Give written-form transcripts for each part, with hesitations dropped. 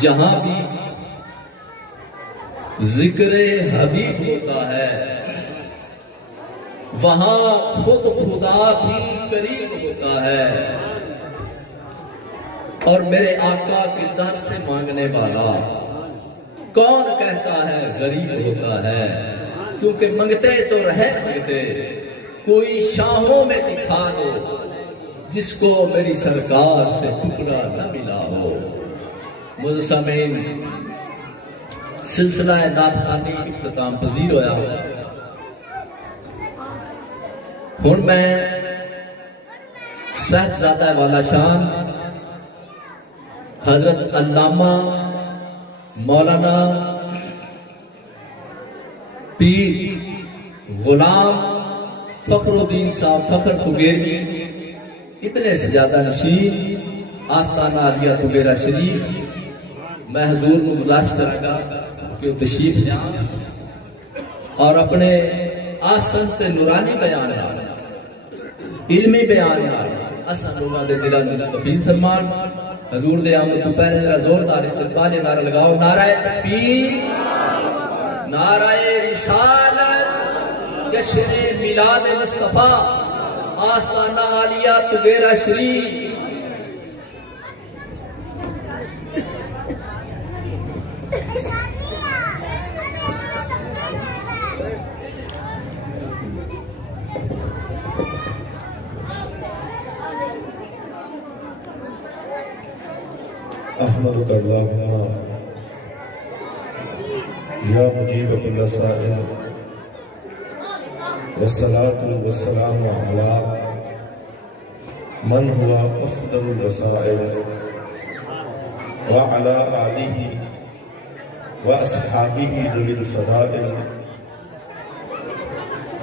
جہاں بھی ذکر حبیب ہوتا ہے وہاں خود خدا بھی قریب ہوتا ہے، اور میرے آقا کے در سے مانگنے والا کون کہتا ہے غریب ہوتا ہے؟ کیونکہ منگتے تو رہے مانگتے، کوئی شاہوں میں دکھا دو جس کو میری سرکار سے ٹکڑا نہ ملا ہو۔ مزسمین سلسلہ نعت خوانی اختتام پذیر ہویا ہوں میں صاحبزادہ والا شان حضرت علامہ مولانا پیر غلام فخر الدین صاحب فخر تگیری اتنے سے زیادہ نشین آستانہ عالیہ تگیرہ شریف میں حضور کو گزارش کروں گا کہ وہ تشریف لائیں اور اپنے آسن سے نورانی بیان علمی بیان اساں لوگاں دے دلاں نوں تفیض فرمان۔ حضور دے آمد تو پہلے ذرا زوردار استقبال نعرہ لگاؤ، نعرہ تکبیر، نعرہ رسالت، جشن میلاد مصطفیٰ، آستانہ عالیہ تگیرہ شریف۔ احمدک اللہم یا مجیب کل سائل والصلاة والسلام علی من ہوا افضل الوسائل وعلی آلہ واصحابہ ذوی الفضائل،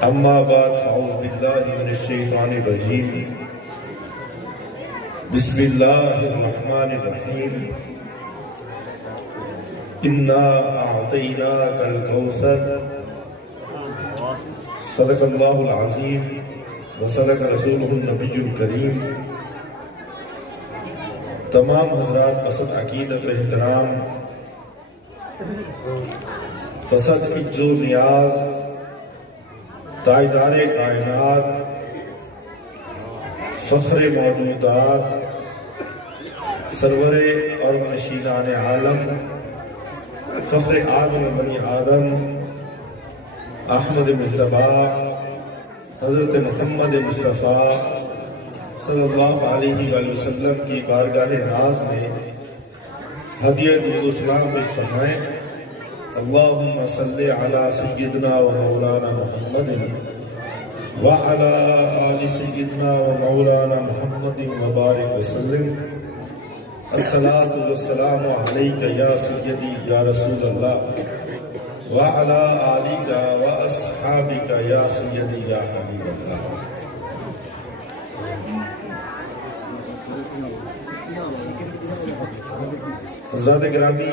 اما بعد فاعوذ باللہ من الشیطان الرجیم، بسم اللہ الرحمن الرحیم، انا اعطیناک الکوثر، صدق اللہ العظیم وصدق رسولہ النبی الکریم۔ تمام حضرات بسط عقیدت و احترام، بسط عز و نیاز، تاجدار کائنات، فخر موجودات، سرور اور نشینان عالم، فخر آدم بنی آدم، احمد مجتبیٰ حضرت محمد مصطفیٰ صلی اللہ علیہ وآلہ وسلم کی بارگاہ ناز میں ہدیہ درود و سلام پیش فرمائیں۔ اللہم صلی علی سیدنا و مولانا محمد وعلی آل سیدنا و مولانا محمد مبارک وسلم۔ الصلاة والسلام علیکہ یا سیدی یا رسول اللہ وعلی آلکہ و اصحابکہ یا سیدی یا حبیب اللہ۔ حضرات گرامی،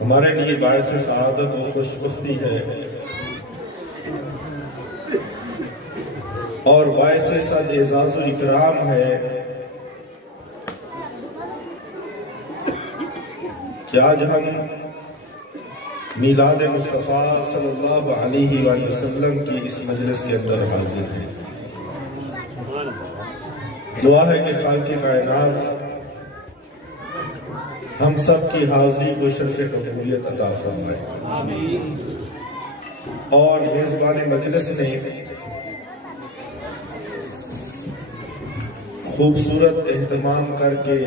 ہمارے لیے باعث سعادت و خوشبختی ہے اور باعث صد اعزاز و اکرام ہے کہ آج ہم میلاد مصطفیٰ صلی اللہ علیہ وآلہ وسلم کی اس مجلس کے اندر حاضر ہیں۔ دعا ہے کہ خالق کائنات ہم سب کی حاضری کو شرف قبولیت عطا فرمائے، اور میزبان مجلس نے خوبصورت اہتمام کر کے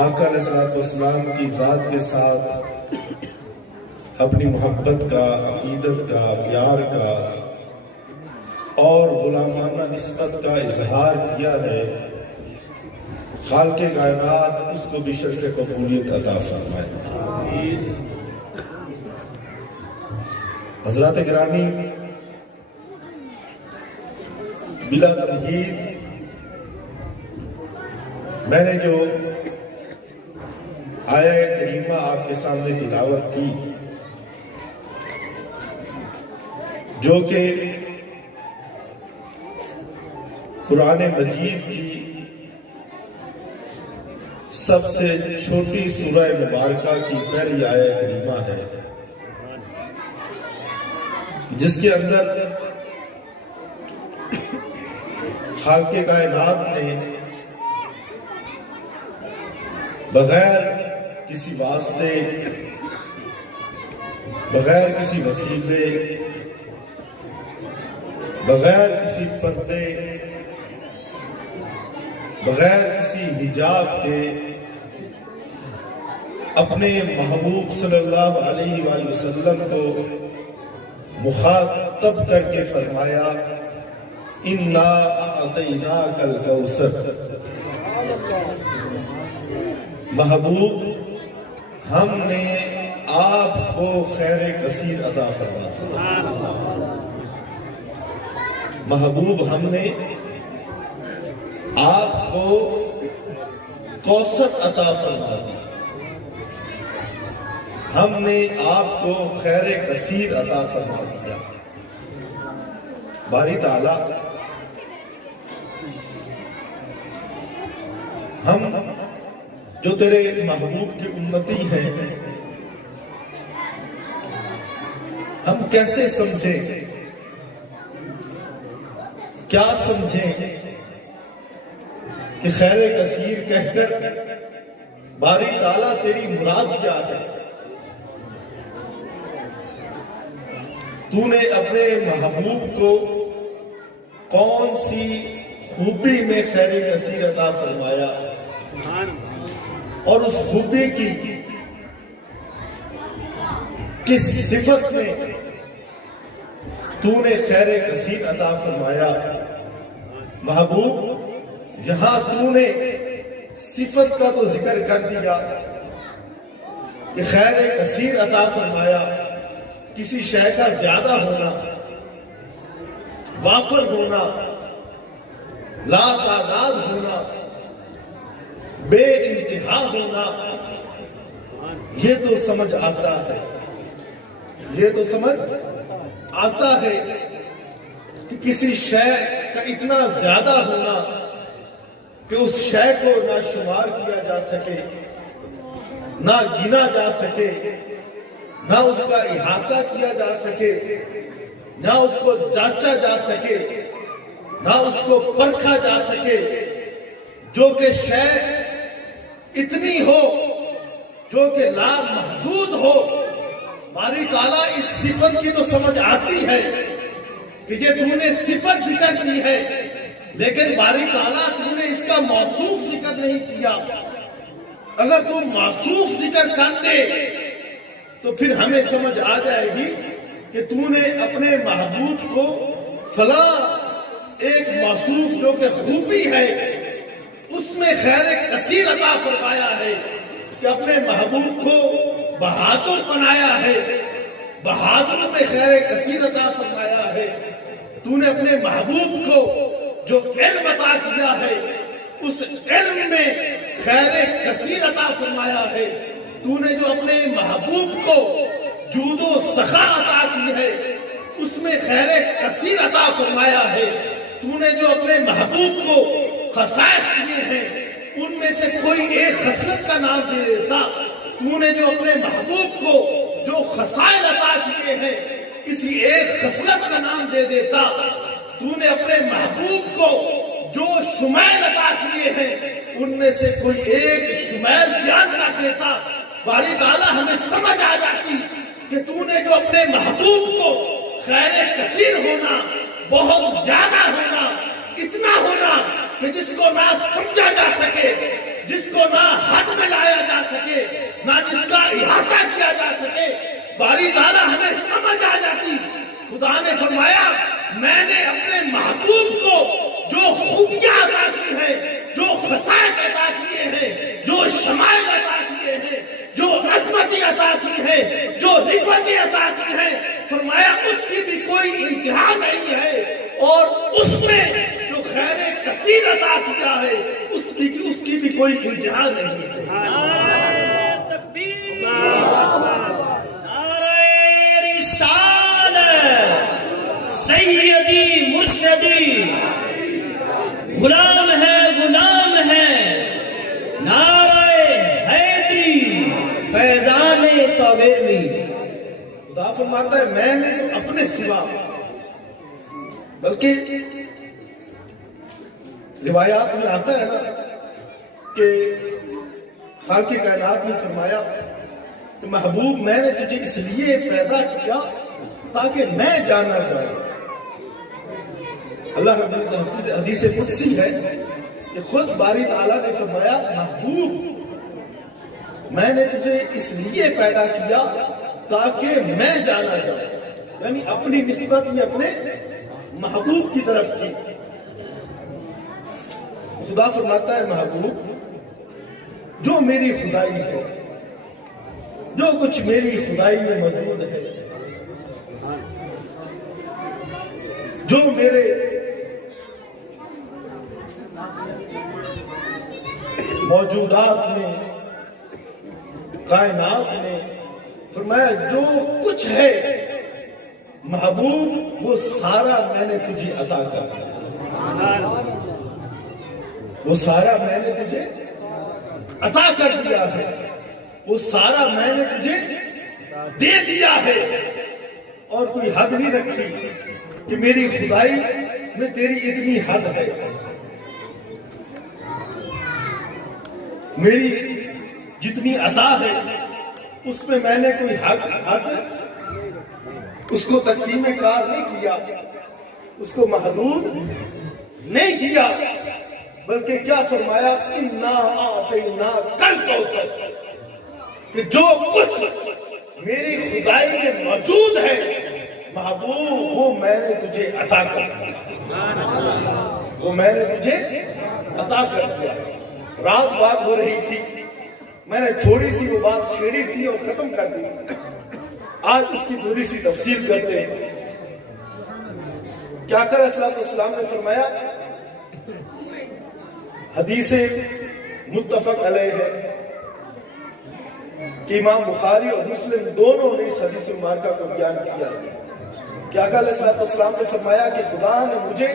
آقا علیہ السلام کی ذات کے ساتھ اپنی محبت کا، عقیدت کا، پیار کا اور غلامانہ نسبت کا اظہار کیا ہے۔ خالق کائنات اس کو بھی شرف قبولیت عطا فرمائے۔ حضرات گرامی، بلا تمہید میں نے جو آیہ کریمہ آپ کے سامنے تلاوت کی، جو کہ قرآن مجید کی سب سے چھوٹی سورہ مبارکہ کی پہلی آیت کریمہ ہے، جس کے اندر خالق کائنات نے بغیر کسی واسطے، بغیر کسی وسیلے، بغیر کسی پردے، بغیر کسی حجاب کے اپنے محبوب صلی اللہ علیہ وآلہ وسلم کو مخاطب کر کے فرمایا اِنَّا أَعْطَيْنَاكَ الْكَوْثَرَ، محبوب ہم نے آپ کو خیر کثیر عطا فرمایا، محبوب ہم نے آپ کو کوثر عطا فرمایا، ہم نے آپ کو خیر کثیر عطا فرما دیا۔ باری تعالیٰ ہم جو تیرے محبوب کی امتی ہیں، ہم کیسے سمجھیں، کیا سمجھیں کہ خیر کثیر کہہ کر باری تعالیٰ تیری مراد کیا ہے؟ تو نے اپنے محبوب کو کون سی خوبی میں خیر کثیر عطا فرمایا، اور اس خوبی کی کس صفت میں تو نے خیر کثیر عطا فرمایا؟ محبوب یہاں تو نے صفت کا تو ذکر کر دیا کہ خیر کثیر عطا فرمایا، کسی شے کا زیادہ ہونا، وافر ہونا، لا تعداد ہونا، بے انتہا ہونا، یہ تو سمجھ آتا ہے، یہ تو سمجھ آتا ہے کہ کسی شے کا اتنا زیادہ ہونا کہ اس شے کو نہ شمار کیا جا سکے، نہ گنا جا سکے، نہ اس کا احاطہ کیا جا سکے، نہ اس کو جانچا جا سکے، نہ اس کو پرکھا جا سکے، جو کہ شے اتنی ہو، جو کہ لا محدود ہو۔ باری تعالیٰ اس صفت کی تو سمجھ آتی ہے کہ یہ تو نے صفت ذکر کی ہے، لیکن باری تعالیٰ تو نے اس کا موصوف ذکر نہیں کیا۔ اگر تو موصوف ذکر کرتے تو پھر ہمیں سمجھ آ جائے گی کہ تو نے اپنے محبوب کو فلاں ایک موصوف جو کہ خوبی ہے اس میں خیر کثیر عطا فرمایا ہے، کہ اپنے محبوب کو بہادر بنایا ہے، بہادر میں خیر کثیر عطا فرمایا ہے۔ تو نے اپنے محبوب کو جو علم عطا کیا ہے اس علم میں خیر کثیر عطا فرمایا ہے۔ تو نے جو اپنے محبوب کو جود و سخا عطا کی ہے اس میں خیر کثیر عطا فرمایا ہے۔ تو نے جو اپنے محبوب کو خصائص دیے ہیں ان میں سے کوئی ایک خصلت کا نام دے دیتا، تو نے جو اپنے محبوب کو جو خصائص عطا کیے ہیں کسی ایک خصلت کا نام دے دیتا، تو نے اپنے محبوب کو جو شمائل عطا کیے ہیں ان میں سے کوئی ایک شمائل بیان کر دیتا، باری تعالیٰ ہمیں سمجھ آ جاتی کہ تو نے جو اپنے محبوب کو خیر کثیر ہونا، بہت زیادہ ہونا، اتنا ہونا کہ جس کو نہ سمجھا جا سکے، جس کو نہ حد میں لایا جا سکے، نہ جس کا احاطہ کیا جا سکے، باری تعالیٰ ہمیں سمجھ آ جاتی۔ خدا نے فرمایا میں نے اپنے محبوب کو جو خوبیاں عطا کی ہیں، جو خصائص عطا کیے ہیں، جو شمائل عطا کیے ہیں، جو عظمتیں عطا کی ہیں، جو رفعتیں عطا کی ہیں، فرمایا اس کی بھی کوئی انتہا نہیں ہے، اور اس میں جو خیر کثیر عطا کیا ہے اس کی بھی کوئی انتہا نہیں ہے۔ سیدی مرشدی غلام ہے، غلام ہے، نعرہ vermi. خدا فرماتا ہے میں نے اپنے سوا، بلکہ روایات میں آتا ہے نا کہ خالق کائنات نے فرمایا کہ محبوب میں نے تجھے اس لیے پیدا کیا تاکہ میں جانا جاؤں. اللہ رب العزت حدیث قدسی ہے کہ خود باری تعالیٰ نے فرمایا محبوب میں نے تجھے اس لیے پیدا کیا تاکہ میں جانا جاؤں، یعنی اپنی نسبت میں اپنے محبوب کی طرف کی. خدا فرماتا ہے محبوب جو میری خدائی ہے، جو کچھ میری خدائی میں موجود ہے، جو میرے موجودات میں، کائنات میں، فرمایا جو کچھ ہے محبوب وہ سارا میں نے تجھے عطا کر دیا. وہ سارا میں نے تجھے عطا کر دیا ہے، وہ سارا میں نے تجھے دے دیا ہے، اور کوئی حد نہیں رکھی کہ میری خدائی میں تیری اتنی حد ہے. میری جتنی عطا ہے اس میں میں نے کوئی حد اس کو تقسیم کار نہیں کیا، اس کو محدود نہیں کیا، بلکہ کیا فرمایا اِنَّا أَعْطَيْنَاكَ الْكَوْثَرَ، کہ جو کچھ میری خدائی میں موجود ہے محبوب وہ میں نے تجھے عطا کر دیا، وہ میں نے تجھے عطا کر دیا. رات بات ہو رہی تھی، میں نے تھوڑی سی وہ بات چھیڑی تھی اور ختم کر دی. آج اس کی تھوڑی سی تفصیل کرتے ہیں. کیا کر صلی اللہ علیہ وسلم نے فرمایا، حدیث متفق علیہ ہے کہ امام بخاری اور مسلم دونوں نے اس حدیث مبارکہ کو بیان کیا ہے. کیا کہ علیہ السلام نے فرمایا کہ خدا نے مجھے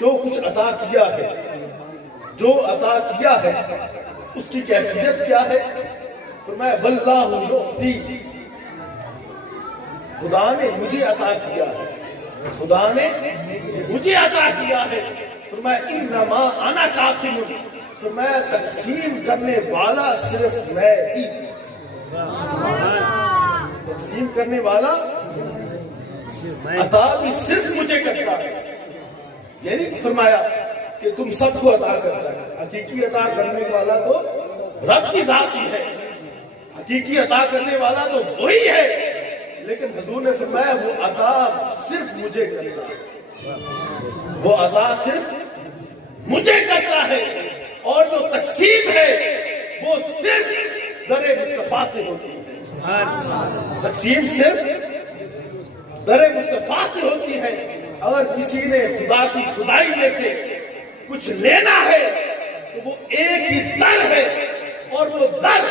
جو کچھ عطا کیا ہے، جو عطا کیا ہے اس کی کیفیت کیا ہے؟ فرمایا واللہ یعطی، خدا نے مجھے عطا کیا ہے، خدا نے مجھے عطا کیا ہے. فرمایا انما انا قاسم، فرمایا تقسیم کرنے والا صرف میں ہی، تقسیم کرنے والا عطا بھی صرف مجھے کرتا ہے. یعنی فرمایا کہ تم سب کو عطا کرتا ہے، حقیقی عطا کرنے والا تو رب کی ذات ہی ہے، حقیقی عطا کرنے والا تو وہی ہے، لیکن حضور نے فرمایا وہ عطا صرف مجھے کرتا ہے، وہ عطا صرف مجھے کرتا ہے، اور جو تقسیم ہے وہ صرف در مصطفیٰ سے ہوتی ہے. تقسیم صرف در مصطفیٰ سے ہوتی ہے. اگر کسی نے خدا کی خدائی میں سے کچھ لینا ہے تو وہ ایک ہی در ہے، اور وہ در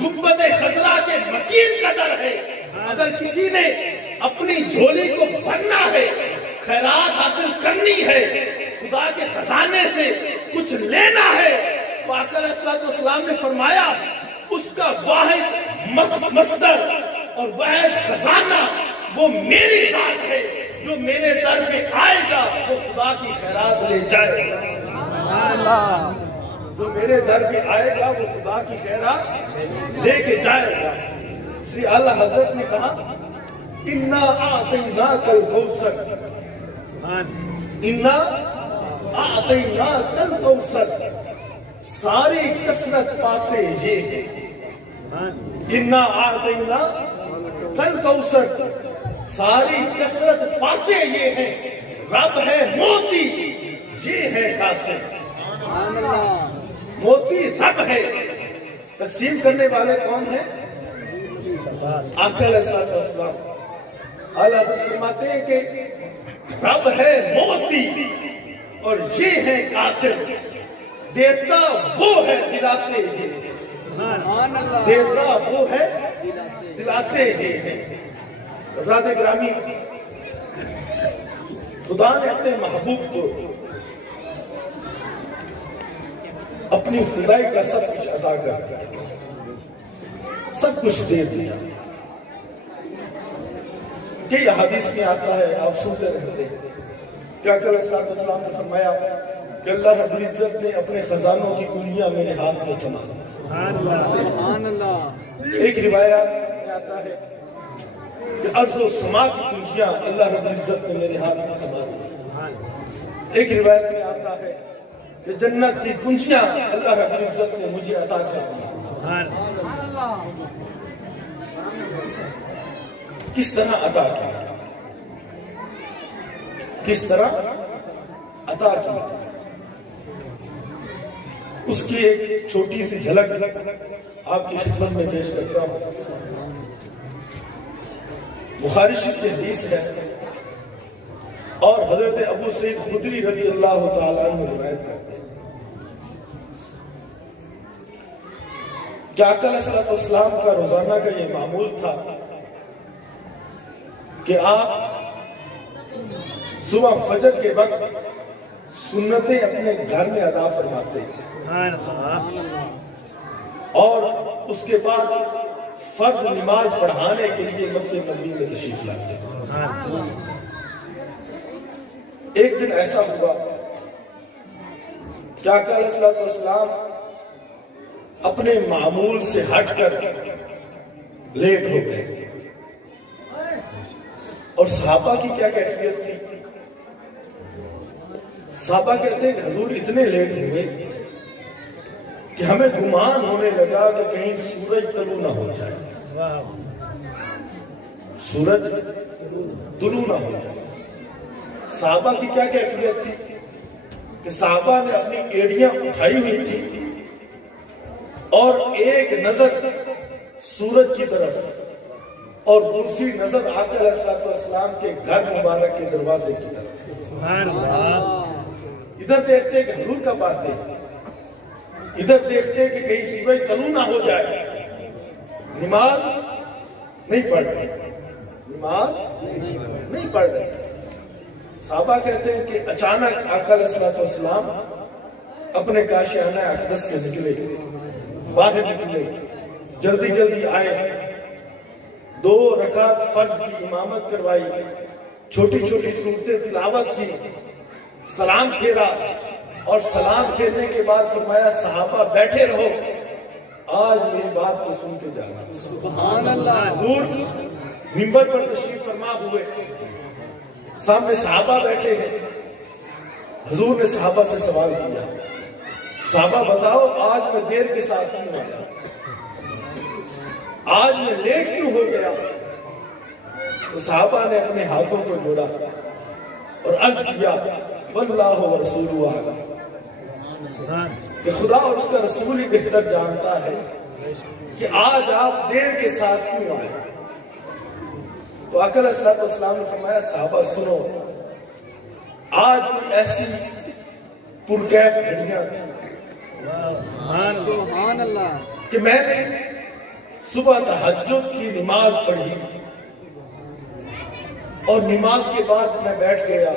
گنبد خضرا کے مکین کا در ہے. اگر کسی نے اپنی جھولی کو بھرنا ہے، خیرات حاصل کرنی ہے، خدا کے خزانے سے کچھ لینا ہے، تو آقا علیہ السلام نے فرمایا اس کا واحد مصدر اور واحد خزانہ وہ میری ذات ہے. جو میرے در پہ آئے گا وہ خدا کی خیرات لے جائے گا، جو میرے در پہ آئے گا وہ خدا کی خیرات لے کے جائے گا. اس لیے اللہ حضرت نے کہا اِنَّا أَعْطَيْنَاكَ الْكَوْثَرَ، اِنَّا أَعْطَيْنَاكَ الْكَوْثَرَ، ساری کثرت پاتے یہ ہے. اِنَّا أَعْطَيْنَاكَ الْكَوْثَرَ، ساری کثرت پاتے یہ ہیں. رب ہے موتی، یہ ہے قاسم. موتی رب ہے. تقسیم کرنے والے کون ہیں؟ آقا علیہ السلام. اعلیٰ حضرت فرماتے ہیں کہ رب ہے موتی اور یہ ہے قاسم. دیتا وہ ہے دلاتے یہ، دیتا وہ ہے دلاتے یہ ہے. حضرات گرامی، خدا نے اپنے محبوب کو اپنی خدائی کا سب کچھ عطا کر دیا. سب کچھ دے دیا. کہ یہ حدیث میں آتا ہے، آپ سنتے رہتے ہیں کہ آقا علیہ الصلوۃ والسلام نے فرمایا کہ اللہ رب العزت نے اپنے خزانوں کی کنجیاں میرے ہاتھ میں تھما دی. سبحان اللہ. ایک روایت میں آتا ہے کہ ارض و سما کی کنجیاں اللہ رب العزت نے میرے ہاتھ میں تھما دی. ایک روایت میں آتا ہے کہ جنت کی کنجیاں اللہ رب العزت نے مجھے عطا کر دی. کس طرح عطا کیا؟ کس طرح عطا کی؟ اس کی ایک چھوٹی سی جھلک آپ کی خدمت میں پیش کرتا ہوں. بخاری شریف کی حدیث ہے اور حضرت ابو سعید خدری رضی اللہ تعالیٰ عنہ روایت کرتے ہیں کہ آقا علیہ الصلوۃ والسلام کا روزانہ کا یہ معمول تھا کہ آپ صبح فجر کے وقت سنتیں اپنے گھر میں ادا فرماتے اور اس کے بعد فرض نماز پڑھانے کے لیے مسجد نبوی میں تشریف لاتے. ایک دن ایسا ہوا کہ آقا علیہ الصلوۃ والسلام اپنے معمول سے ہٹ کر لیٹ ہو گئے اور صحابہ کی کیا کیفیت تھی؟ صحابہ کہتے ہیں کہ حضور اتنے لیٹ ہوئے کہ ہمیں گمان ہونے لگا کہ کہیں سورج طلوع نہ ہو جائے. سورج طلوع نہ ہو جائے. صحابہ کی کیا کیفیت تھی کہ صحابہ نے اپنی ایڑیاں اٹھائی ہوئی تھی اور ایک نظر سورج کی طرف اور دوسری نظر آقا علیہ الصلوۃ والسلام کے گھر مبارک کے دروازے کی طرف. سبحان اللہ. ادھر دیکھتے کہ حضور کب آتے ہیں، ادھر دیکھتے کہ کہیں سورج طلوع نہ ہو جائے. نماز نہیں پڑھ رہے، نماز نہیں پڑھ رہے. صحابہ کہتے ہیں کہ اچانک آقا علیہ الصلوۃ والسلام اپنے کاشیانہ اقدس سے نکلے، باہر نکلے، جلدی جلدی آئے، 2 رکعت فرض کی امامت کروائی، چھوٹی چھوٹی سورتیں تلاوت کی، سلام پھیرا اور سلام پھیرنے کے بعد فرمایا صحابہ بیٹھے رہو، آج میری بات کو سن کے جانا. سبحان اللہ. حضور منبر پر تشریف فرما ہوئے، سامنے صحابہ بیٹھے ہیں. حضور نے صحابہ سے سوال کیا، صحابہ بتاؤ آج میں دیر کے ساتھ کیوں آیا، آج میں لیٹ کیوں ہو گیا؟ تو صحابہ نے اپنے ہاتھوں کو جوڑا اور عرض کیا واللہ ورسولہ اعلم، کہ خدا اور اس کا رسول ہی بہتر جانتا ہے کہ آج آپ دیر کے ساتھ کیوں آئے. تو آقا علیہ الصلوۃ والسلام نے فرمایا صحابہ سنو، آج کوئی ایسی پرکیف گھڑیاں تھیں سبحان اللہ. کہ میں نے صبح تہجد کی نماز پڑھی اور نماز کے بعد میں بیٹھ گیا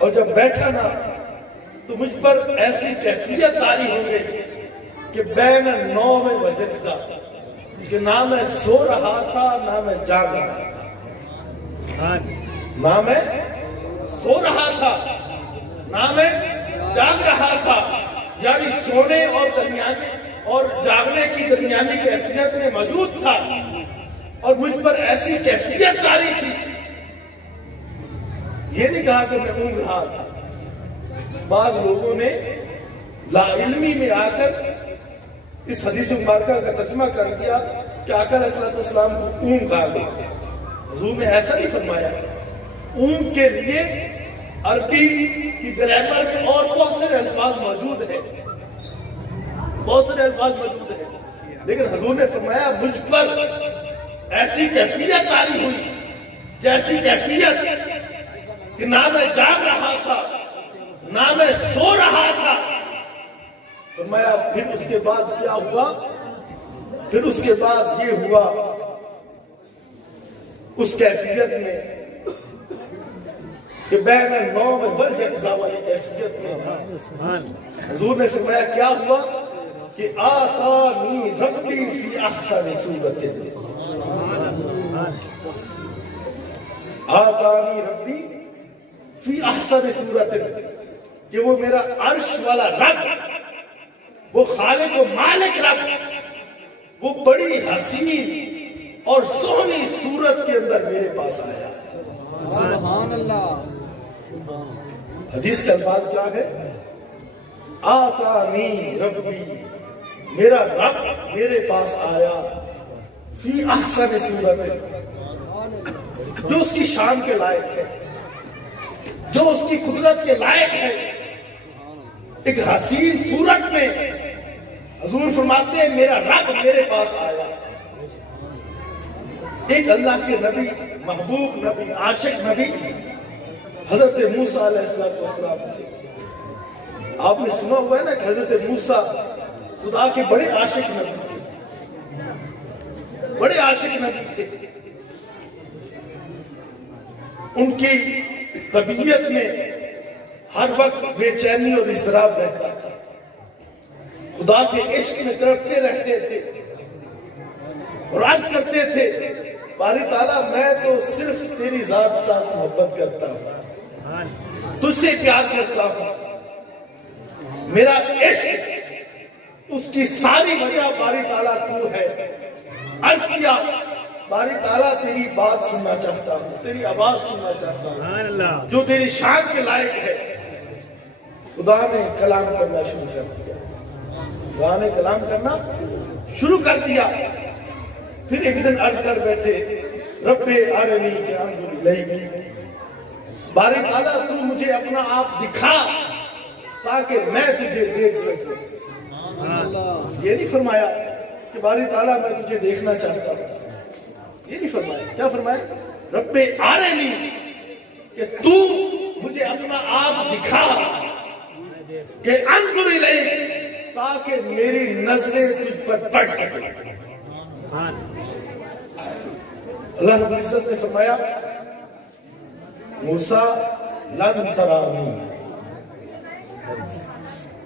اور جب بیٹھا نا تو مجھ پر ایسی کیفیت طاری ہو گئی کہ بین النوم والجزع، کہ نہ میں سو رہا تھا نہ میں جاگ رہا تھا، نہ میں سو رہا تھا نہ میں جاگ رہا تھا. یعنی سونے اور جاگنے کی درمیانی کیفیت میں موجود تھا اور مجھ پر ایسی کیفیت طاری تھی. یہ نہیں کہا کہ میں اونگ رہا تھا. بعض لوگوں نے لا علمی میں آ کر اس حدیث مبارکہ کا ترجمہ کر دیا کہ آقا علیہ الصلوۃ والسلام کو اونگ آ گئی. حضور نے ایسا نہیں فرمایا. اونگ کے لیے عربی کی گرامر میں اور بہت سارے الفاظ موجود ہیں، بہت سارے الفاظ موجود ہیں، لیکن حضور نے فرمایا مجھ پر ایسی کیفیت طاری ہوئی، جیسی کیفیت کہ نہ میں جاگ رہا تھا نہ میں سو رہا تھا. فرمایا پھر اس کے بعد کیا ہوا؟ پھر اس کے بعد یہ ہوا اس کیفیت میں کہ بین النوم والجزع والی کیفیت میں حضور نے فرمایا کیا ہوا کہ آتانی ربی فی احسن صورت، آتانی ربی فی احسن صورت، کہ وہ میرا عرش والا رب، وہ خالق و مالک رب، وہ بڑی حسین اور سونی صورت کے اندر میرے پاس آیا۔ سبحان اللہ۔ حدیث کے الفاظ کیا ہے؟ آتانی ربی، میرا رب میرے پاس آیا، فی احسن صورت، جو اس کی شان کے لائق ہے، جو اس کی قدرت کے لائق ہے، ایک حسین صورت میں۔ حضور فرماتے ہیں میرا رب میرے پاس آیا۔ ایک اللہ کے نبی، محبوب نبی، عاشق نبی حضرت موسیٰ علیہ السلام تھے۔ آپ نے سنا ہوا ہے نا کہ حضرت موسیٰ خدا کے بڑے عاشق نبی تھے، بڑے عاشق نبی تھے۔ ان کی طبیعت میں ہر وقت بے چینی اور اضطراب رہتا تھا، خدا کے عشق میں تڑپتے رہتے تھے اور عرض کرتے تھے باری تعالیٰ میں تو صرف تیری ذات ساتھ محبت کرتا ہوں، تجھ سے پیار کرتا ہوں، میرا عشق اس کی ساری وجہ باری تعالیٰ تو ہے۔ عرض کیا باری تعالیٰ تیری بات سننا چاہتا ہوں، تیری آواز سننا چاہتا ہوں جو تیری شان کے لائق ہے۔ خدا نے کلام کرنا شروع کر دیا، خدا نے کلام کرنا شروع کر دیا۔ پھر ایک دن عرض کر بیٹھے رب ارنی انظر الیک، باری تعالیٰ تو مجھے اپنا آپ دکھا تاکہ میں تجھے دیکھ سکوں۔ یہ نہیں فرمایا کہ باری تعالیٰ میں تجھے دیکھنا چاہتا ہوں، یہ نہیں فرمایا۔ کیا فرمایا؟ رب ارنی، کہ تو مجھے اپنا آپ دکھا، کہ انظر الیک، تاکہ میری نظریں تجھ پر پڑ سکیں۔ اللہ رب العزت نے فرمایا موسیٰ لن ترانی،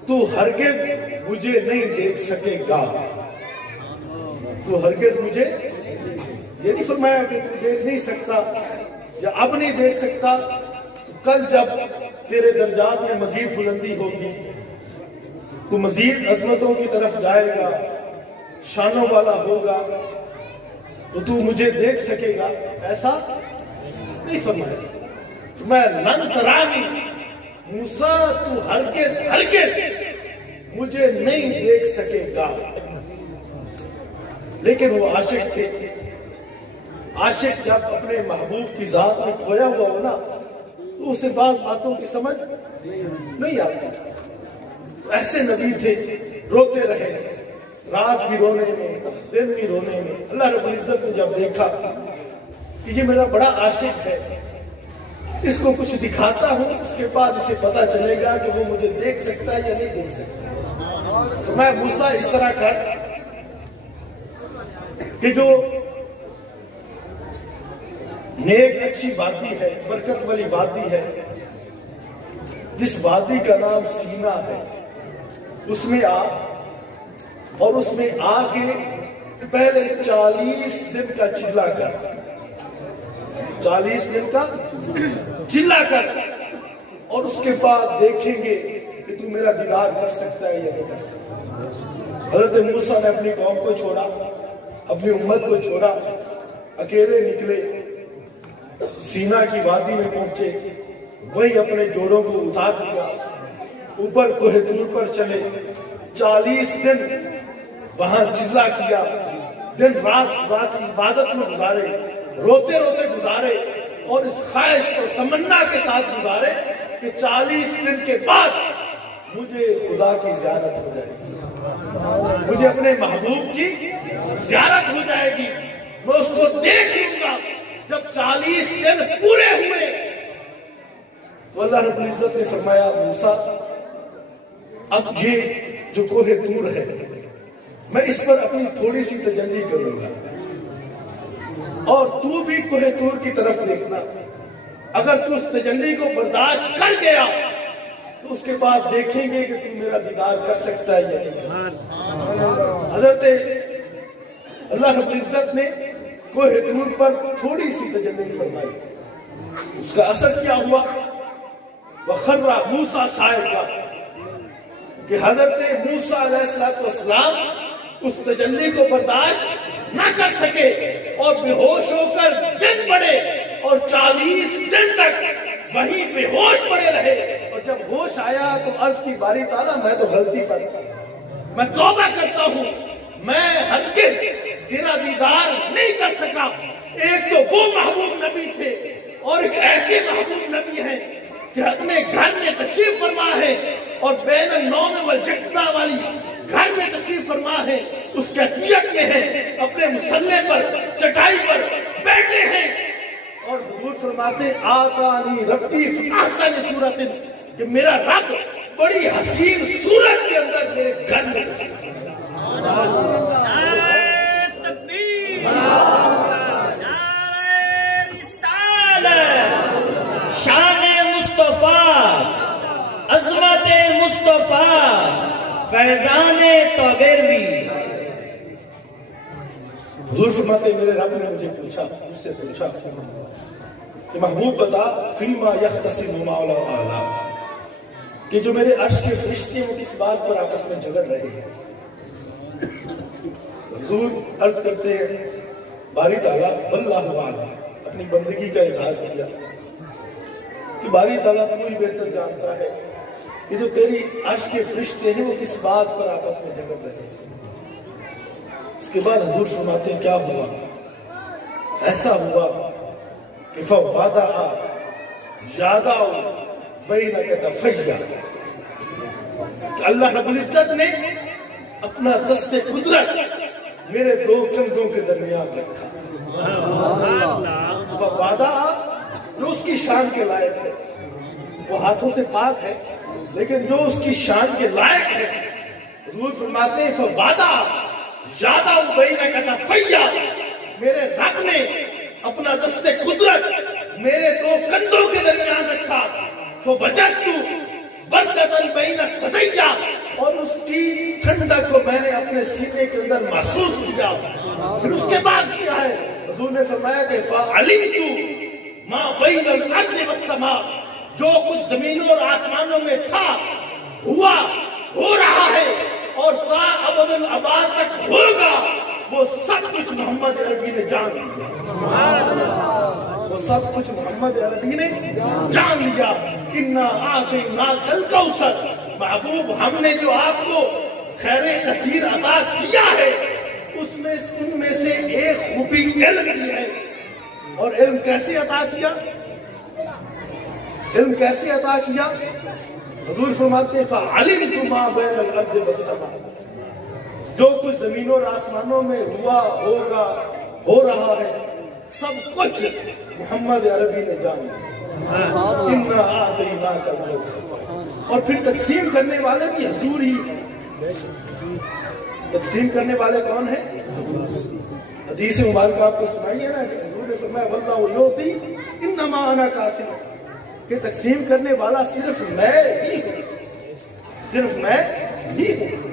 تو ہرگز مجھے نہیں دیکھ سکے گا، تو ہرگز مجھے، یہ نہیں فرمایا کہ تو دیکھ نہیں سکتا یا اب نہیں دیکھ سکتا، تو کل جب تیرے درجات میں مزید بلندی ہوگی، تو مزید عظمتوں کی طرف جائے گا، شانوں والا ہوگا، تو تو مجھے دیکھ سکے گا۔ ایسا نہیں فرمایا، میں لن ترانی، موسیٰ تو ہرگز ہرگز مجھے نہیں دیکھ سکے گا۔ لیکن وہ عاشق تھے، عاشق جب اپنے محبوب کی ذات میں کھویا ہوا ہو نا تو اسے بعض باتوں کی سمجھ نہیں آتی۔ ایسے نبی تھے، روتے رہے، رات بھی رونے میں، دن بھی رونے میں۔ اللہ رب العزت نے جب دیکھا کہ یہ میرا بڑا عاشق ہے، اس کو کچھ دکھاتا ہوں، اس کے بعد اسے پتا چلے گا کہ وہ مجھے دیکھ سکتا ہے یا نہیں دیکھ سکتا، تو میں موسیٰ اس طرح کر کہ جو نیک اچھی وادی ہے، برکت والی وادی ہے، جس وادی کا نام سینا ہے، اس میں آ، اور اس میں آگے پہلے 40 دن کا چلا کر، 40 دن کا چلا کر، اور اس کے بعد دیکھیں گے کہ تو میرا دیدار کر سکتا ہے یا نہیں کر سکتا۔ حضرت موسیٰ نے اپنی قوم کو چھوڑا، اپنی امت کو چھوڑا، اکیلے نکلے، سینا کی وادی میں پہنچے، وہیں اپنے جوڑوں کو اتار دیا، اوپر کوہ طور پر چلے، 40 دن وہاں چلا کیا، دن رات عبادت میں گزارے، روتے روتے گزارے، اور اس خواہش اور تمنا کے ساتھ گزارے کہ 40 دن کے بعد مجھے خدا کی زیارت ہو جائے گی، مجھے اپنے محبوب کی زیارت ہو جائے گی، میں اس کو دیکھ لوں گا۔ جب 40 دن پورے ہوئے تو اللہ رب العزت نے فرمایا موسیٰ اب یہ جو کوہ طور ہے میں اس پر اپنی تھوڑی سی تجلی کروں گا، اور تو بھی کوہ طور کی طرف دیکھنا، اگر تو اس تجلی کو برداشت کر گیا تو اس کے بعد دیکھیں گے کہ تم میرا دیدار کر سکتا ہے یا نہیں۔ حضرت اللہ رب العزت نے کوہ طور پر تھوڑی سی تجلی فرمائی، اس کا اثر کیا ہوا؟ وَخَرَّ مُوسَىٰ صَاعِقًا، کہ حضرت موسیٰ علیہ السلام اس تجلی کو برداشت نہ کر سکے اور بے ہوش ہو کر گر پڑے، اور 40 دن تک وہیں بے ہوش پڑے رہے۔ اور جب ہوش آیا تو عرض کی باری تعالیٰ میں تو غلطی پر میں توبہ کرتا ہوں، میں ہرگز تیرا دیدار نہیں کر سکا۔ ایک تو وہ محبوب نبی تھے اور ایک ایسے محبوب نبی ہیں کہ اپنے گھر میں تشریف فرما ہے اور بین النوم والجقظہ والی گھر میں تشریف فرما ہے، اس کیفیت میں ہے، اپنے مصلے پر چٹائی پر بیٹھے ہیں، اور حضور فرماتے آتانی ربی فی احسن صورت، کہ میرا رب بڑی حسین صورت کے اندر میرے گھر میں نعرہ تکبیر، نعرہ رسالت، شان مصطفیٰ، عظمت مصطفیٰ، فیضان توگیروی۔ حضور فرماتے میرے رب نے مجھے پوچھا، مجھ سے پوچھا کہ محبوب بتا فیما یختصم مولا اعلیٰ، کہ جو میرے عرش کے فرشتے ہیں وہ کس بات پر آپس میں جھگڑ رہے ہیں۔ حضور عرض کرتے ہیں باری تعالیٰ واللہ اعلم، اپنی بندگی کا اظہار کیا کہ باری تعالیٰ تو ہی بہتر جانتا ہے کہ جو تیری عرش کے فرشتے ہیں وہ کس بات پر آپس میں جھگڑ رہے ہیں۔ اس کے بعد حضور فرماتے ہیں کیا ہوا؟ ایسا ہوا کہ فوادع یادع بینک دفیہ، کہ اللہ رب العزت نے اپنا دست قدرت میرے دو کندھوں کے درمیان رکھا۔ فوادع جو اس کی شان کے لائق ہے، وہ ہاتھوں سے پاک ہے، لیکن جو اس کی شان کے لائق ہے، حضور فرماتے ہیں فوادع یادع بینک دفیہ، میرے رب نے اپنا دست قدرت میرے دو کندھوں کے درمیان رکھا۔ فوجدت بردۃ بین الثدیہ، اور اس کی ٹھنڈک کو میں نے اپنے سینے کے اندر محسوس کیا۔ پھر اس کے بعد کیا ہے؟ حضور نے فرمایا کہ فعلمت ما بین الارض والسماء، جو کچھ زمینوں اور آسمانوں میں تھا، ہوا، ہو رہا ہے اور تا ابد الاباد تک ہوگا، وہ سب کچھ محمد عربی نے جان لیا۔ وہ سب کچھ محمد عربی نے جان لیا۔ انا اعطیناک الکوثر، محبوب ہم نے جو آپ کو خیر کثیر عطا کیا ہے، اس میں ان میں سے ایک خوبی علم کی ہے۔ اور علم کیسے عطا کیا؟ علم کیسے عطا کیا؟ حضور فرماتے ہیں فعلمت ما بین الارض والسماء، جو کچھ زمینوں اور آسمانوں میں ہوا، ہوگا، ہو رہا ہے، سب کچھ محمد عربی نے جان لیا۔ انا اعطیناک الکوثر، اور پھر تقسیم کرنے والے بھی حضور ہی ہیں۔ تقسیم کرنے والے کون ہیں؟ حدیث مبارکہ آپ کو سنائیے نا کہ حضور نے فرمایا واللہ یعطی انما انا قاسم، کہ تقسیم کرنے والا صرف میں ہی ہوں، صرف میں ہی ہوں۔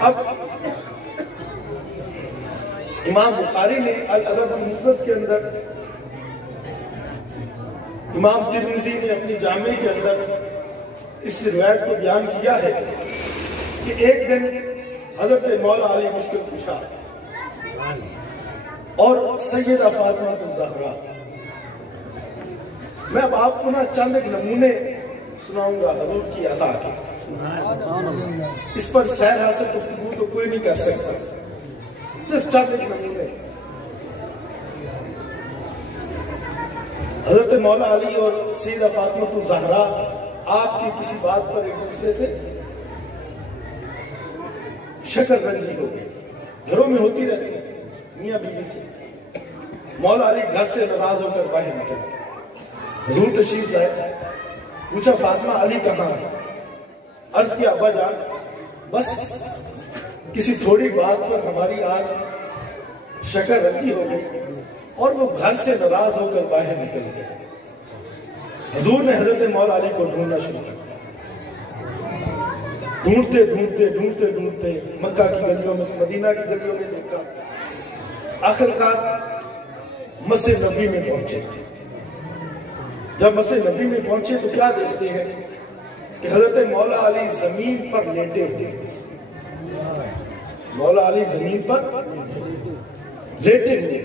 اب امام بخاری نے الادب المفرد کے اندر، امام ترمذی نے اپنی جامع کے اندر اس روایت کو بیان کیا ہے کہ ایک دن حضرت مولا علی مشکل کشا اور سیدہ فاطمہ الزہرا، میں اب آپ کو نا چند ایک نمونے سناؤں گا حضور کی عطا کے، اس پر سیر حاصل گفتگو تو کوئی نہیں کر سکتا، صرف چند ایک نمونے۔ حضرت مولا علی اور سیدہ فاطمہ الزہرا آپ کی کسی بات پر ایک دوسرے سے شکر رنجی ہو گئی، گھروں میں ہوتی رہتی ہے میاں بیوی کی۔ مولا علی گھر سے ناراض ہو کر باہر نکل، حضور تشریف لائے، پوچھا فاطمہ علی کہاں ہے؟ عرض کیا ابا جان بس کسی تھوڑی بات پر ہماری آج شکر رنجی ہو گئی اور وہ گھر سے ناراض ہو کر باہر نکل گئے۔ حضور نے حضرت مولا علی کو ڈھونڈنا شروع کیا، ڈھونڈتے ڈھونڈتے ڈھونڈتے ڈھونڈتے مکہ کی گلیوں میں مدینہ کی گلیوں میں دیکھا، آخرکار مسجد نبی میں پہنچے۔ جب مسجد نبی میں پہنچے تو کیا دیکھتے ہیں کہ حضرت مولا علی زمین پر لیٹے ہوئے، مولا علی زمین پر لیٹے ہوئے،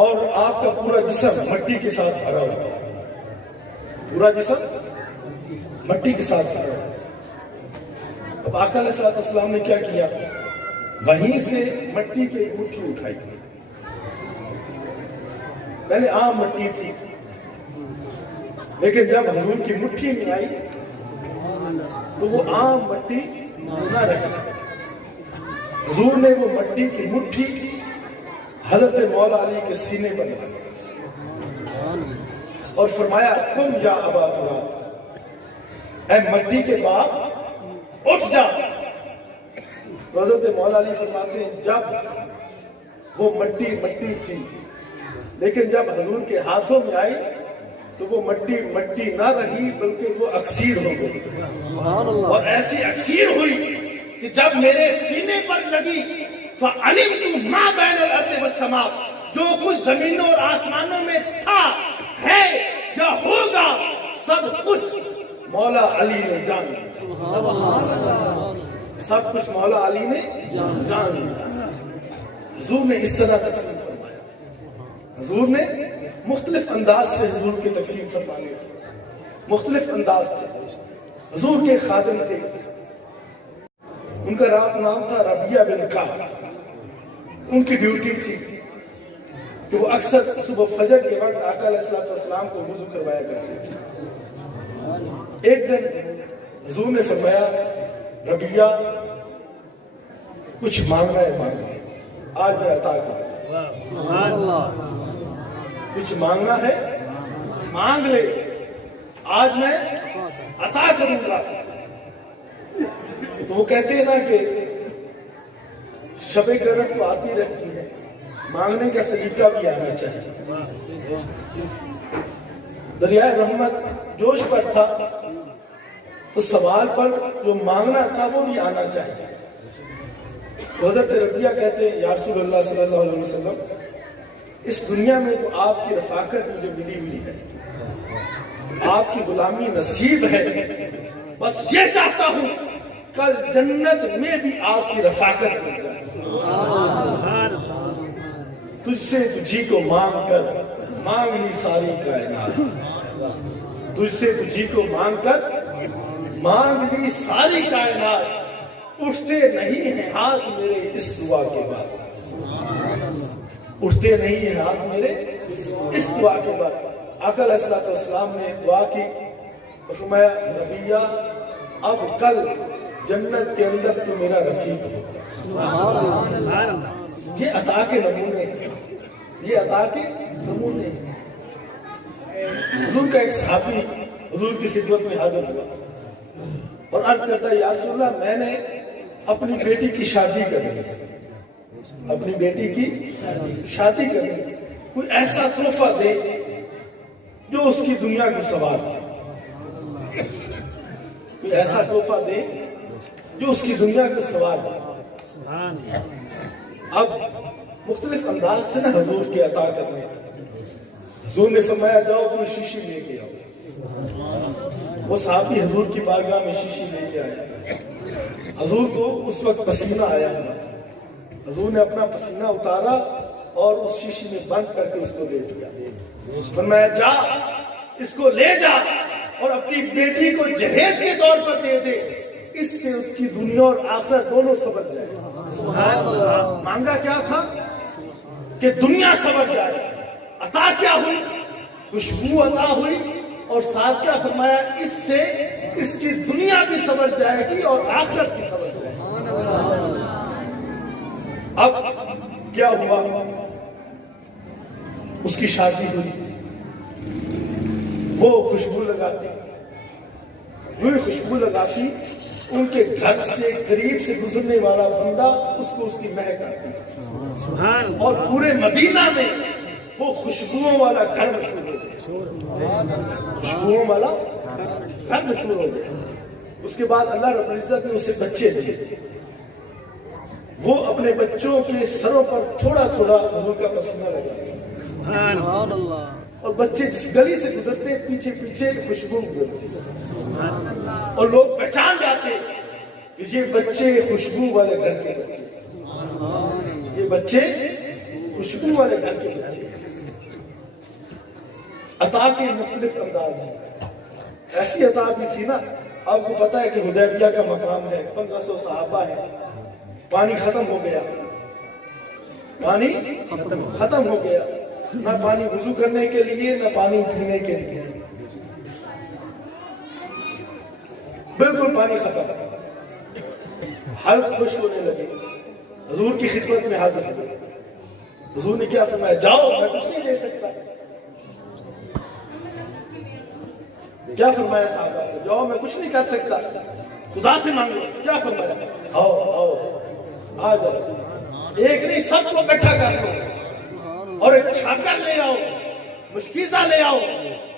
اور آپ کا پورا جسم مٹی کے ساتھ بھرا ہوا، پورا جسم مٹی کے ساتھ بھرا ہوا۔ اب آقا علیہ السلام نے کیا کیا؟ وہیں سے مٹی کی ایک مٹھی اٹھائی، پہلے عام مٹی تھی، لیکن جب حضور کی مٹھی میں آئی تو وہ عام مٹی نہ رہی۔ حضور نے وہ مٹی کی مٹھی حضرت مولا علی کے سینے پر لگائی اور فرمایا قم یا ابا تراب، اے مٹی کے باپ اٹھ جا۔ تو حضرت مولا علی فرماتے ہیں جب وہ مٹی مٹی تھی، لیکن جب حضور کے ہاتھوں میں آئی تو وہ مٹی مٹی نہ رہی بلکہ وہ اکسیر ہو گئی، اور ایسی اکسیر ہوئی کہ جب میرے سینے پر لگی فَعَلِمْتُ مَا بَيْنَ الْأَرْضِ وَالسَّمَاءِ، جو کچھ زمینوں اور آسمانوں میں تھا، ہے یا ہوگا، سب کچھ مولا علی نے جان لیا، سب کچھ مولا علی نے جان لیا۔ حضور نے اس طرح تقسیم فرمایا، حضور نے مختلف انداز سے حضور کی تقسیم فرمانے، مختلف انداز تھے۔ حضور کے خادم تھے، ان کا نام تھا ربیعہ بن کعب۔ ان کی ڈیوٹی تھی کہ وہ اکثر صبح فجر کے وقت آقا علیہ السلام کو وضو کروایا کرتے تھے۔ ایک دن حضور نے فرمایا ربیعہ کچھ مانگنا ہے مانگنا، آج میں عطا کروں، کچھ مانگنا ہے مانگ لے، آج میں عطا کروں گا۔ تو وہ کہتے ہیں نا کہ شب قدر تو آتی رہتی ہے، مانگنے کا سلیقہ بھی آنا چاہیے۔ دریائے رحمت جوش پر تھا، تو سوال پر جو مانگنا تھا وہ بھی آنا چاہیے۔ حضرت ربیعہ کہتے ہیں یا رسول اللہ صلی اللہ علیہ وسلم، اس دنیا میں تو آپ کی رفاقت مجھے ملی ہوئی ہے، آپ کی غلامی نصیب ہے، بس یہ چاہتا ہوں کل جنت میں بھی آپ کی رفاقت مل جائے۔ تجھ سے تجھی کو مانگ کر مانگ لی ساری کائنات، تجھ سے تجھی کو مانگ کر مانگ لی ساری کائنات، اٹھتے نہیں ہیں ہاتھ میرے اس دعا کے بعد، اٹھتے نہیں ہیں ہاتھ میرے اس دعا کے بعد۔ آقا علیہ السلام نے دعا کی، فرمایا ربیعہ اب کل جنت کے اندر تو میرا رفیق ہوگا۔ یہ عطا کے نمونے ہیں، یہ عطا کے نمونے ہیں۔ حضور کا ایک صحابی حضور کی خدمت میں حاضر ہوا اور عرض کرتا ہے یا رسول اللہ میں نے اپنی بیٹی کی شادی کرنی ہے، اپنی بیٹی کی شادی کرنی ہے، کوئی ایسا تحفہ دے جو اس کی دنیا کو سنوار دے، کوئی ایسا تحفہ دے جو اس کی دنیا کو سنوار دے۔ اب مختلف انداز تھے نا حضور کے عطا کرنے۔ حضور نے فرمایا جاؤ کوئی شیشی لے کے آؤ۔ وہ صحابی حضور کی بارگاہ میں شیشی لے کے آیا۔ حضور کو اس وقت پسینہ آیا ہوا تھا، حضور نے اپنا پسینہ اتارا اور اس شیشی میں بند کر کے اس کو دے دیا۔ فرمایا جا اس کو لے جا اور اپنی بیٹی کو جہیز کے طور پر دے دے، اس سے اس کی دنیا اور آخرت دونوں سبر جائے۔ مانگا کیا تھا کہ دنیا سبر جائے، عطا کیا ہوئی؟ خوشبو عطا ہوئی، اور ساتھ کیا فرمایا اس سے اس کی دنیا بھی سبر جائے گی اور آخرت بھی سبر جائے گی۔ اب کیا ہوا؟ اس کی شادی ہوئی، وہ خوشبو لگاتی، جو خوشبو لگاتی ان کے گھر سے قریب سے گزرنے والا بندہ اس کو اس کی مہک آتی، اور پورے مدینہ میں وہ خوشبوؤں والا گھر مشہور ہوتے، خوشبوؤں والا گھر مشہور ہو گیا. اس کے بعد اللہ رب العزت نے اسے بچے دیے. وہ اپنے بچوں کے سروں پر تھوڑا تھوڑا حضور کا پسینہ لگاتے سبحان اللہ. اور بچے جس گلی سے گزرتے پیچھے پیچھے خوشبو گزرتی اور لوگ پہچان جاتے کہ یہ بچے خوشبو والے گھر کے بچے, یہ بچے خوشبو والے گھر کے بچے. عطا کے مختلف انداز ہیں. ایسی عطا بھی تھی نا, آپ کو پتا ہے کہ حدیبیہ کا مقام ہے, 1500 صحابہ ہے, پانی ختم ہو گیا, پانی ختم ہو گیا, نہ پانی وضو کرنے کے لیے نہ پانی پینے کے لیے, بالکل پانی ختم. حلق خشک ہونے لگے, حضور کی خدمت میں حاضر ہوئے. حضور نے کیا فرمایا, جاؤ میں کچھ نہیں دے سکتا. کیا فرمایا صحابہ کو, جاؤ میں کچھ نہیں کر سکتا, خدا سے مانگو. کیا فرمایا, آؤ آؤ آ جاؤ, ایک نہیں سب کو اکٹھا کر لو اور ایک چھاکر لے آؤ, مشکیزہ لے آؤ.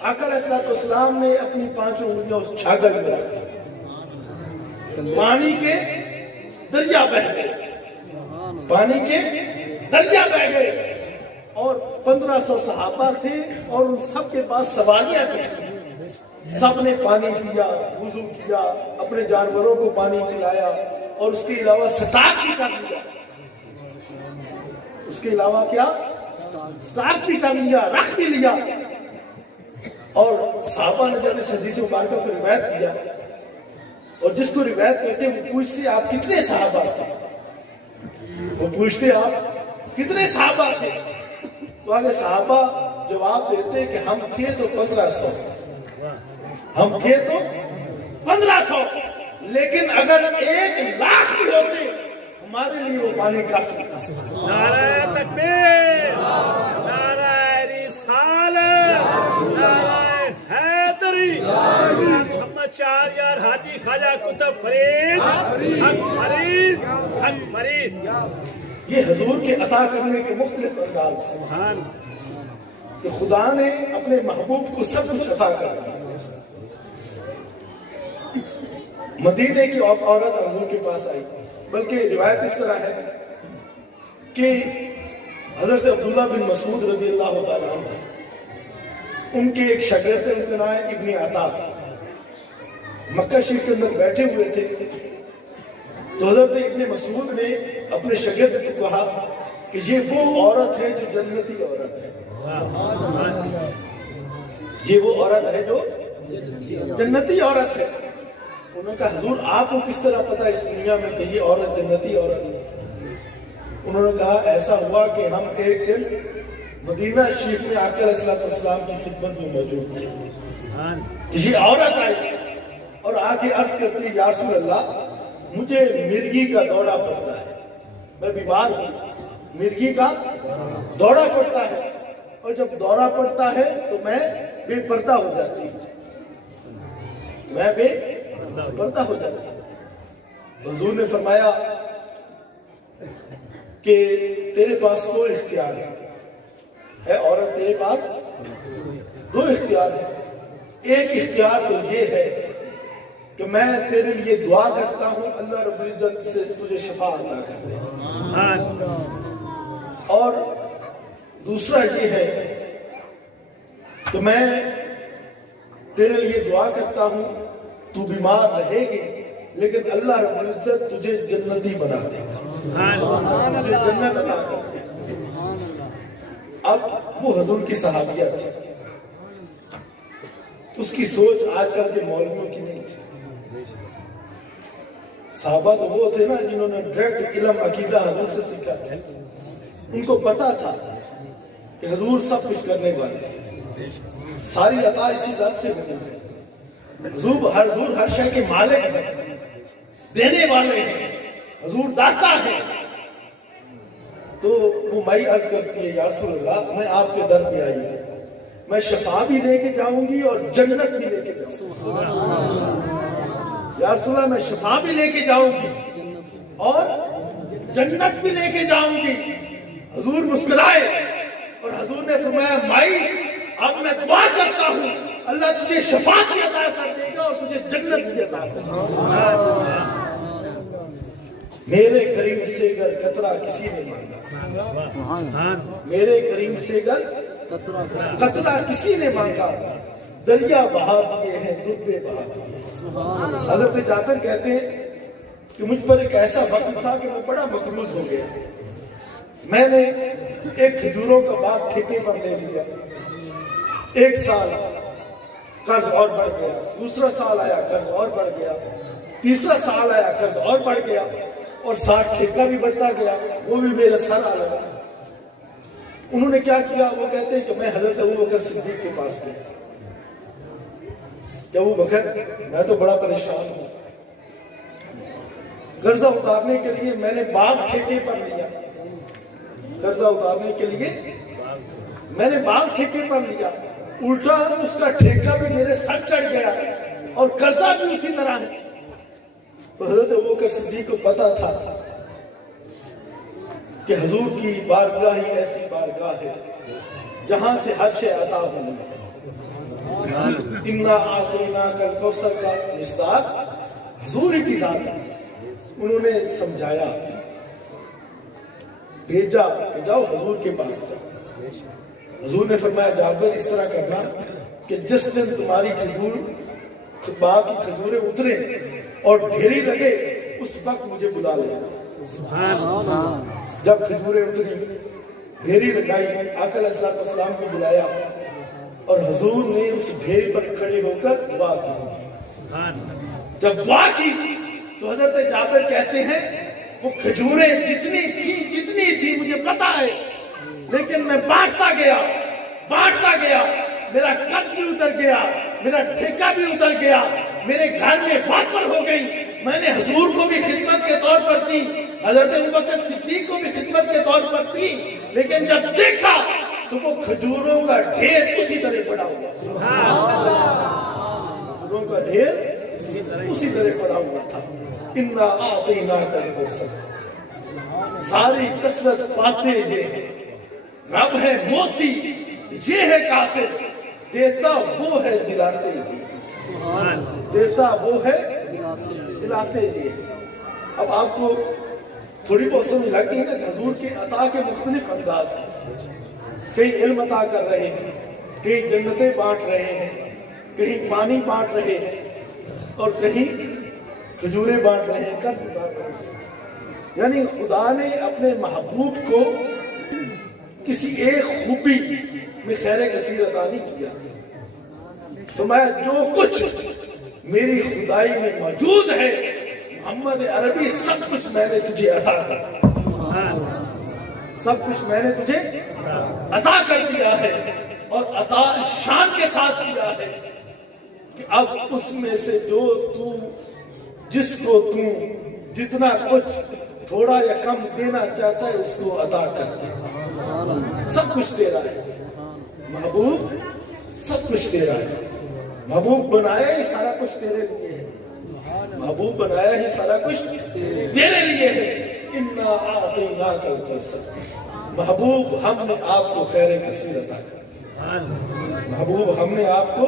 آقا علیہ الصلوۃ والسلام نے اپنی 5 انگلیاں اس چھاکر میں رکھ دی. پانی کے دریا بہ گئے, پانی کے دریا بہ گئے. اور 1500 صحابہ تھے اور ان سب کے پاس سواریاں تھیں. سب نے پانی پیا, وضو کیا, اپنے جانوروں کو پانی پلایا اور اس کے علاوہ سٹاک بھی کر لیا. اس کے علاوہ کیا, سٹاک بھی کر لیا, رکھ بھی لیا. اور صحابہ نے جب اس حدیث مبارکہ کو روایت کیا اور جس کو روایت کرتے وہ پوچھتے آپ کتنے صحابہ تھے, وہ پوچھتے آپ کتنے صحابہ تھے, تو آگے صحابہ جواب دیتے کہ ہم تھے تو 1500, ہم تھے تو 1500, لیکن اگر 1 لاکھ بھی ہوتے ہمارے لیے وہ پانی کافی تھا. نعرہ تکبیر, نعرہ رسالت, نعرہ حیدری, محمد شہریار حاجی خواجہ قطب فرید, حق فرید, حق فرید. یہ حضور کے عطا کرنے کے مختلف انداز ہیں کہ خدا نے اپنے محبوب کو سب کچھ عطا کر دیا. مدینے کی عورت حضور کے پاس آئی, بلکہ روایت اس طرح ہے کہ حضرت عبداللہ بن مسعود رضی اللہ تعالیٰ عنہ, ان کے ایک شاگرد تھے, ان کا نام ہے ابن عطا, مکہ شریف کے اندر بیٹھے ہوئے تھے. تو حضرت ابن مسعود نے اپنے شاگرد کو کہا کہ یہ وہ عورت ہے جو جنتی عورت ہے, یہ وہ عورت ہے جو جنتی عورت ہے. انہوں نے کہا حضور آپ کو کس طرح پتا اس دنیا میں کہ یہ عورت جنتی عورت ہے؟ انہوں نے کہا ایسا ہوا کہ ہم ایک دن مدینہ شریف میں آقا علیہ الصلوۃ والسلام کی خدمت میں موجود تھے. یہ عورت آئی اور آ کے عرض کرتی ہے یا رسول اللہ مجھے مرگی کا دورہ پڑتا ہے, میں بیمار ہوں, مرگی کا دورہ پڑتا ہے اور جب دورہ پڑتا ہے تو میں بے پردہ ہو جاتی ہوں, میں بے پردہ ہو جاتی ہوں. حضور نے فرمایا کہ تیرے پاس 2 اختیار ہے عورت, تیرے پاس 2 اختیار ہیں. ایک اختیار تو یہ ہے کہ میں تیرے لیے دعا کرتا ہوں اللہ رب العزت سے تجھے شفا عطا کر دے, اور دوسرا یہ ہے کہ میں تیرے لیے دعا کرتا ہوں تو بیمار رہے گی لیکن اللہ رب العزت تجھے جنتی بنا دے گا, تجھے جنت عطا کر دے گا. اب وہ حضور کی صحابیہ تھی, اس کی سوچ آج کل کے مولویوں کی نہیں تھی. صحابہ تو وہ تھے نا جنہوں نے ڈائریکٹ علم عقیدہ حضور سے سیکھا تھا. ان کو پتا تھا کہ حضور سب کچھ کرنے والے ہیں, ساری عطا اسی ذات سے ملی ہے. حضور ہر شے کے مالک ہیں, دینے والے ہیں, حضور داتا ہے. تو وہ مائی عرض کرتی ہے یا رسول اللہ میں آپ کے در پہ آئی ہوں, میں شفا بھی لے کے جاؤں گی اور جنت بھی لے کے جاؤں گی. یا رسول اللہ میں شفا بھی لے کے جاؤں گی اور جنت بھی لے کے جاؤں گی. حضور مسکرائے اور حضور نے فرمایا مائی اب میں دعا کرتا ہوں اللہ تجھے شفاعت بھی عطا کر دے گا اور تجھے جنت بھی عطا کر دے گا۔ میرے کریم سے گر قطرہ کسی نے مانگا، میرے کریم سے گر قطرہ کسی نے مانگا، دریا بہا دیے ہیں دبے بہا دیے۔ حضرت جعفر کہتے ہیں کہ مجھ پر ایک ایسا وقت تھا کہ میں بڑا مقروض ہو گیا، میں نے ایک کھجوروں کا باغ ٹھیکے پر لے لیا، ایک سال قرض اور بڑھ گیا، دوسرا سال آیا قرض اور بڑھ گیا، تیسرا سال آیا قرض اور بڑھ گیا، اور ساتھ ٹھیکہ بھی بڑھتا گیا، وہ بھی میرے سر آ لگا۔ انہوں نے کیا کیا؟ وہ کہتے ہیں کہ میں حضرت ابوبکر صدیق کے پاس گیا کہ ابوبکر میں تو بڑا پریشان ہوں، قرضہ اتارنے کے لیے میں نے باغ ٹھیکے پر لیا، قرضہ اتارنے کے لیے میں نے باغ ٹھیکے پر لیا، الٹا اس کا ٹھیکہ بھی میرے سر چڑھ گیا اور قرضہ بھی اسی طرح ہے۔ تو حضرت ابوبکر صدیق کو پتا تھا کہ حضور کی بارگاہ ہی ایسی بارگاہ ہے جہاں سے ہر شے عطا ہونے انا اعطیناک الکوثر کا مصداق حضور ہی کی ذات ہے۔ انہوں نے سمجھایا، بھیجا کہ جاؤ حضور کے پاس جاؤ۔ حضور نے فرمایا جعفر اس طرح کرنا کہ جس دن تمہاری کھجور باغ کی کھجوریں اترے اور ڈھیری لگے اس وقت مجھے بلا لینا۔ جب کھجوریں اتری، ڈھیری لگائی، آقا علیہ السلام کو بلایا اور حضور نے اس ڈھیری پر کھڑے ہو کر دعا کی۔ جب دعا کی تو حضرت جابر کہتے ہیں وہ کھجوریں جتنی تھی مجھے پتا ہے، لیکن میں بانٹتا گیا، میرا قرض بھی اتر گیا، میرا ٹھیکہ بھی اتر گیا، میرے گھر میں واپر ہو گئی۔ میں نے حضور کو بھی خدمت کے طور پر دی، حضرت ابوبکر صدیق کو بھی خدمت کے طور پر دی، لیکن جب دیکھا تو وہ کھجوروں کا ڈھیر اسی طرح پڑا ہوا، کھجوروں کا ڈھیر اسی طرح پڑا ہوا تھا۔ انا اعطیناک الکوثر، ساری کثرت پاتے یہ ہے، رب ہے موتی، یہ ہے قاصد، دیتا وہ ہے دلاتے یہ، دیتا وہ ہے دلاتے یہ۔ اب آپ کو تھوڑی بہت سمجھ لگتی ہے نا، حضور کے عطا کے مختلف انداز ہیں، کہیں علم عطا کر رہے ہیں، کہیں جنتیں بانٹ رہے ہیں، کہیں پانی بانٹ رہے ہیں، اور کہیں کھجوریں بانٹ رہے ہیں، قرض اتار رہے ہیں۔ یعنی خدا نے اپنے محبوب کو کسی ایک خوبی میں خیر کثیر عطا نہیں کیا، تو میں جو کچھ میری خدائی میں موجود ہے محمد عربی سب کچھ میں نے تجھے عطا کر دیا، سب کچھ میں نے تجھے عطا کر دیا ہے، اور عطا شان کے ساتھ کیا ہے کہ اب اس میں سے جو تو جس کو تو جتنا کچھ تھوڑا یا کم دینا چاہتا ہے اس کو عطا کر دے۔ سب کچھ دے رہا ہے محبوب، سب کچھ دے رہا ہے۔ محبوب بنایا ہی سارا کچھ تیرے لیے ہے، محبوب بنایا ہی سارا کچھ تیرے لیے ہے۔ انا اعطیناک الکوثر، محبوب ہم نے آپ کو خیر کثیر عطا کر، محبوب ہم نے آپ کو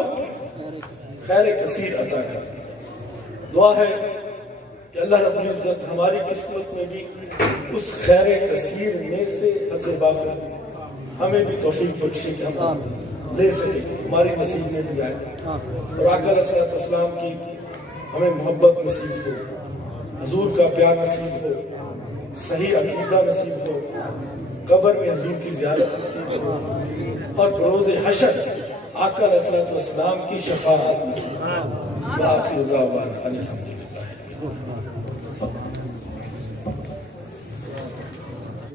خیر کثیر عطا کر۔ دعا ہے کہ اللہ رب العزت ہماری قسمت میں بھی اس خیر کثیر میں سے حضر بافر ہمیں بھی توفیق بخشے کہ ہم لے سکیں، ہماری نصیب میں بھی جائے، اور آقا علیہ السلام کی ہمیں محبت نصیب ہو، حضور کا پیار نصیب ہو، صحیح عقیدہ نصیب ہو، قبر میں حضور کی زیارت نصیب ہو، اور بروز حشر آقا علیہ السلام کی شفاعت نصیب ہو۔ وآخر دعوانا ان الحمد للہ۔